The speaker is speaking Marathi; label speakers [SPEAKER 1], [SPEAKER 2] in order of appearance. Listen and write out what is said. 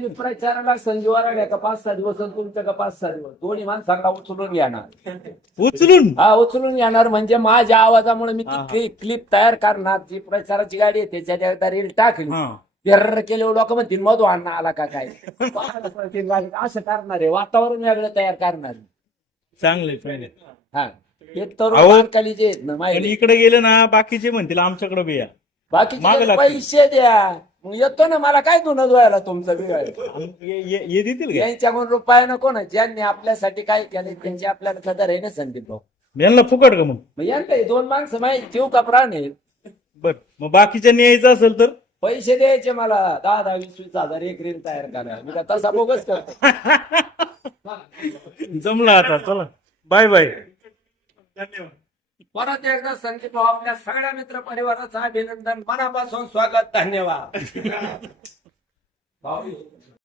[SPEAKER 1] मी प्रचाराला संजीवारा घ्या का? पाच सहा दिवस आणि तुमच्या का पाच सहा दिवस? दोन्ही माणसांना उचलून घेणार
[SPEAKER 2] उचलून?
[SPEAKER 1] हा उचलून येणार म्हणजे माझ्या आवाजामुळे मी. ती क्लिप तयार करणार. जी प्रचाराची गाडी आहे त्याच्यात एकदा रील टाकली.
[SPEAKER 2] हा.
[SPEAKER 1] पेरर केले लोक म्हणतील मधू अण्णा आला का काय? असं करणार आहे. वातावरण वेगळं तयार करणार.
[SPEAKER 2] चांगले
[SPEAKER 1] हा. हे तरुण
[SPEAKER 2] अहो,
[SPEAKER 1] जे आहेत ना
[SPEAKER 2] पण
[SPEAKER 1] माहिती
[SPEAKER 2] इकडे गेले ना बाकीचे म्हणतील आमच्याकडे बी या.
[SPEAKER 1] बाकी
[SPEAKER 2] मागं लागतील.
[SPEAKER 1] पैसे द्या. मग येतो ना मला काय धुणं धुवायला तुमचं
[SPEAKER 2] आम- ये ये- ये देतील का?
[SPEAKER 1] यांच्याकडून रुपया नको ना ज्यांनी आपल्यासाठी काय केलं त्यांची आपल्याला कदर आहे ना संदीप भाऊ.
[SPEAKER 2] यांना फुकट का मग?
[SPEAKER 1] मग यांना हे दोन माणसं माहिती ठेवू का प्राण आहे?
[SPEAKER 2] बर मग बाकीच्यांनी यायचं असेल तर?
[SPEAKER 1] पैसे द्यायचे मला दहा दहा वीस वीस हजार एक रील तयार करा. मी का तसा बोगस करतो?
[SPEAKER 2] जमलं आता चला. Bye bye. धन्यवाद.
[SPEAKER 1] परत एकदा संदीप भाऊ आपल्या सगळ्या मित्र परिवाराचं अभिनंदन. मनापासून स्वागत धन्यवाद. भाऊ